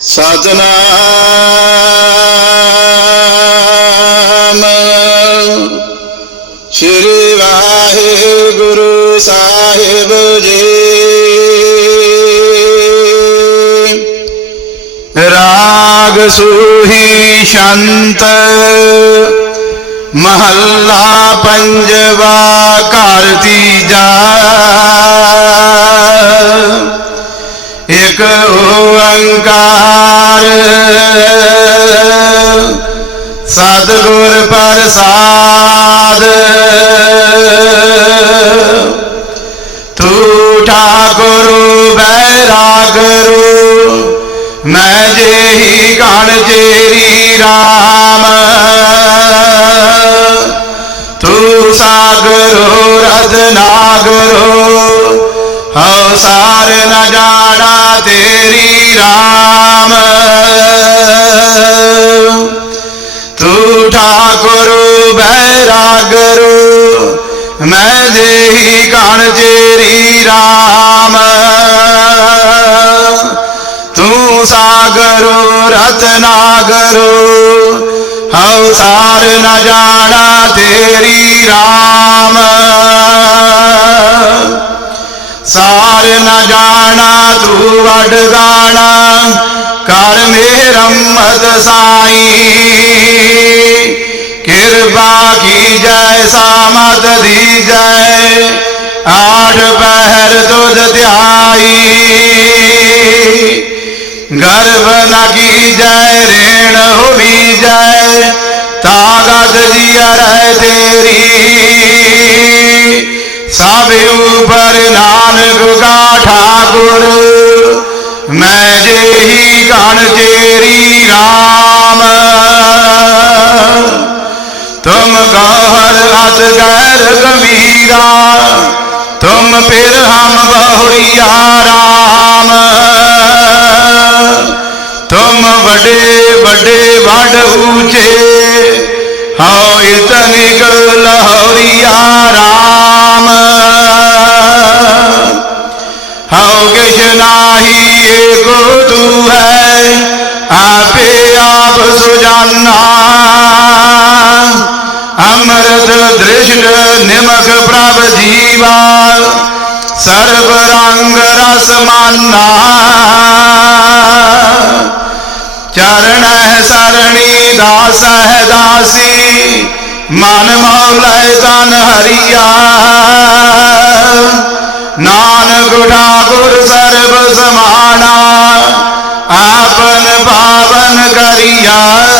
ਸਤਨਾਮ ਸ੍ਰੀ ਵਾਹਿਗੁਰੂ ਸਾਹਿਬ ਜੀ। ਰਾਗ ਸੂਹੀ ਸ਼ੰਤ ਮਹੱਲਾ ਪੰਜਵਾ ਘਰ ਤੀਜਾ। ਇੱਕ ਓੰਕਾਰ ਸਤਿਗੁਰ ਪ੍ਰਸਾਦ। ਤੂੰ ਠਾਕੁਰ ਬੈਰਾਗਰੂ ਮੈਂ ਜਿਹੀ ਗਣ ਜੇਰੀ RAM ਤੂੰ ਸਾਗਰੋ ਰਤਨਾਗਰੋ ਹਉ ਸਾਰ ਨਾ ਜਾਣਾ ਤੇਰੀ RAM ਠਾਕੁਰ ਬੈਰਾਗਰੂ ਮੈਂ ਦੇਹੀ ਗਣ ਤੇਰੀ RAM ਤੂੰ ਸਾਗਰੋ ਰਤਨਾਗਰੋ ਹਉ ਸਾਰ ਨ ਜਾਣਾ ਤੇਰੀ RAM ਸਾਰ ਨ ਜਾਣਾ ਤੂੰ ਵਡ ਗਾਣਾ ਕਰ ਮੇਰਮਤ ਸਾਈ ਕੀ ਜੈ ਕੀਜੈ ਦੀ ਜੈ, ਆਠ ਪਹਿਰ ਤੁਧ ਧਿਆਈ। ਗਰਭ ਨ ਕੀਜੈ ਰੇਣ ਹੋਵੀ ਜੈ ਤਾਗਤ ਜੀਅਰ ਹੈ ਤੇਰੀ। ਸਭ ਉਪਰ ਨਾਨਕ ਕਾ ਠਾਕੁਰ, ਮੈਂ ਜਿਹੀ ਗਣ ਤੇਰੀ RAM ਤੁਮ ਗਹਰ ਅਤ ਗੈਰ ਗੰਭੀਰਾ, ਤੁਮ ਫਿਰ ਹਮ ਬਹੁਰੀਆ ਰਾਮ ਤੁਮ ਵੱਡੇ ਵੱਡੇ ਵੱਡ ਊਚੇ, ਹਉ ਇਤਨਿਕ ਲਹਰੀਆ ਰਾਮ ਹਉ ਕਿਛ ਨਾਹੀ ਏਕੋ ਤੂ ਹੈ, ਆਪੇ ਆਪ ਸੁਜਾਨਾ। ਅੰਮ੍ਰਿਤ ਦ੍ਰਿਸ਼ਟ ਨਿਮਕ ਪ੍ਰਭ ਜੀਵਾ। ਸਰਬ ਰੰਗ ਰਸ ਮਾਨਾ। ਚਰਨ ਸਰਣੀ ਦਾਸ ਹੈ ਦਾਸੀ। ਮਨ ਮੌਲੇ ਤਨ ਹਰੀਆ। ਨਾਨਕ ਠਾਕੁਰ ਸਰਬ ਸਮਾਣਾ। ਆਪਨ ਪਾਵਨ ਕਰੀਆ।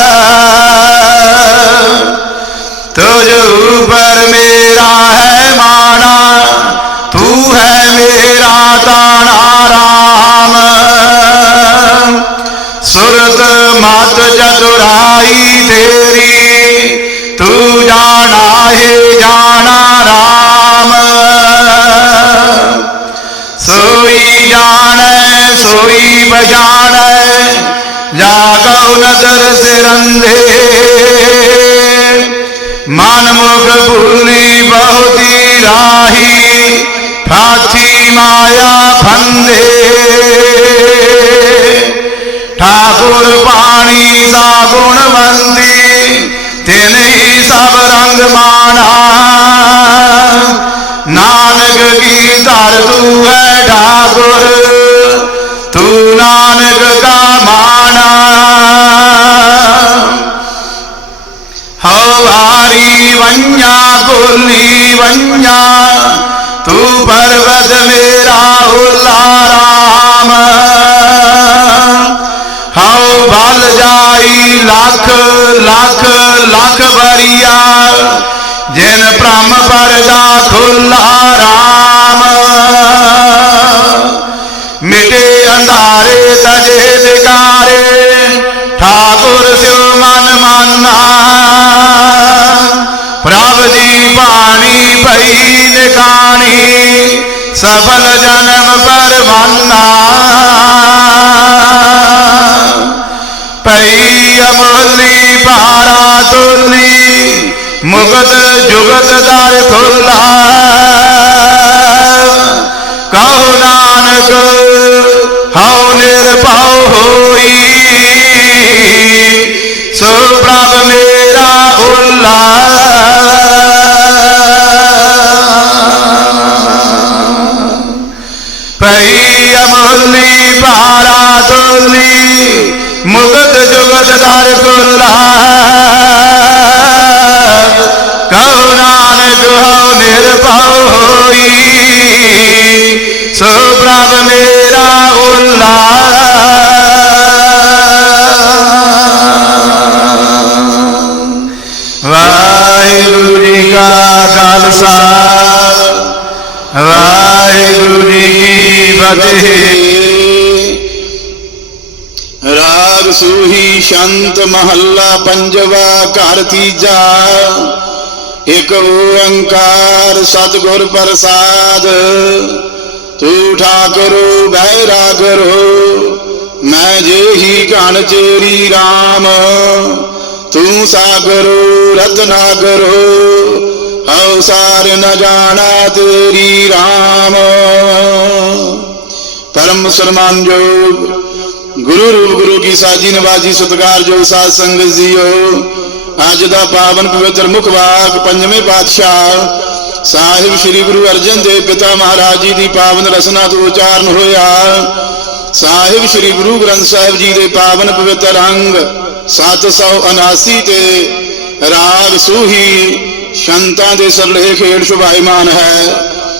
ਜਾਣੈ ਸੋਈ ਬਜਾਣੈ ਜਾ ਕਉ ਨਦਰ ਸਿਰੰਦੇ। ਮਨ ਮੁਖ ਭੂਲੀ ਬਹੁਤੀ ਰਾਹੀ ਫਾਥੀ ਮਾਇਆ ਫੰਦੇ। ਠਾਕੁਰ ਪਾਣੀ ਦਾ ਗੁਣਵੰਤੀ ਤਿਨ ਸਭ ਹਉ ਹਾਰੀ ਵੰਜਾ ਕੋਲੀ ਵੰਜਾ ਤੂੰ ਪਰਵਤ ਮੇਰਾ ਹੁਲਾ ਰਾਮ। ਹਉ ਬਲ ਜਾਈ ਲੱਖ ਲੱਖ ਲੱਖ ਬਰੀਆ ਜਿਨ ਬ੍ਰਹਮ ਪਰਦਾ ਖੁੱਲਾ ਰਾਮ। ਮਿਟੇ ਅੰਧਾਰੇ ਤਜੇ ਸਫਲ ਜਨਮ ਪਰਵਾਨਾ ਪਈ ਅਮੋਲੀ ਪਾਰਾ ਤੁਲੀ ਮੁਕਤ ਜੁਗਤ ਦਰ ਖੁੱਲਾ ਕਹੋ ਨਾਨਕ, ਹਉ ਨਿਰਭਉ ਹੋਈ ਪਈ ਅਮੁੱਲੀ ਭਾਰਾ ਤੋਲੀ ਮੁਗਤ ਜੁਗਤ ਦਰ ਕੁਲਾ ਕਉ ਨਾਨਕ ਹਉ ਨਿਰਭਉ ਹੋਈ, ਸੋ ਪ੍ਰਭ ਮੇਰਾ ਓਲਾ ਵਾਹਿਗੁਰੂ ਜੀ ਕਾ ਖਾਲਸਾ, ਵਾਹਿਗੁਰੂ ਜੀ ਕੀ ਰਾਗ ਸੂਹੀ ਸ਼ੰਤ ਮਹੱਲਾ ਪੰਜਵਾ, ਘਰ ਤੀਜਾ। ਇਕ ਓੰਕਾਰ ਸਤਿਗੁਰ ਪ੍ਰਸਾਦ। ਤੂੰ ਠਾਕੁਰ ਬਹਿਰਾ ਕਰੋ ਮੈਂ ਜੇਹੀ ਘਣ ਚੇਰੀ RAM ਤੂੰ ਸਾਗਰੋ ਰਤਨਾ ਕਰੋ ਹਉ ਸਾਰ ਨ ਜਾਣਾ ਤੇਰੀ RAM ਪਰਮ ਸਨਮਾਨ ਜੋਗ ਗੁਰੂ ਰੂਪ ਗੁਰੂ ਕੀ ਸਾਜੀ ਨਵਾਜੀ ਸਤਕਾਰ ਜੋ ਸਾਧ ਸੰਗਤ ਜੀਓ ਅੱਜ ਦਾ ਪਾਵਨ ਪਵਿੱਤਰ ਮੁਖ ਵਾਕ ਪੰਜਵੇਂ ਪਾਤਸ਼ਾਹ ਸਾਹਿਬ ਸ੍ਰੀ ਗੁਰੂ ਅਰਜਨ ਦੇਵ ਪਿਤਾ ਮਹਾਰਾਜ ਜੀ ਦੀ ਪਾਵਨ ਰਸਨਾ ਤੋਂ ਉਚਾਰਨ ਹੋਇਆ ਸਾਹਿਬ ਸ੍ਰੀ ਗੁਰੂ ਗ੍ਰੰਥ ਸਾਹਿਬ ਜੀ ਦੇ ਪਾਵਨ ਪਵਿੱਤਰ ਅੰਗ 779 ਤੇ ਰਾਗ ਸੂਹੀ ਸ਼ੰਤਾਂ ਦੇ ਸਰਲੇ ਖੇੜ ਸ਼ੁਭਾਇਮਾਨ ਹੈ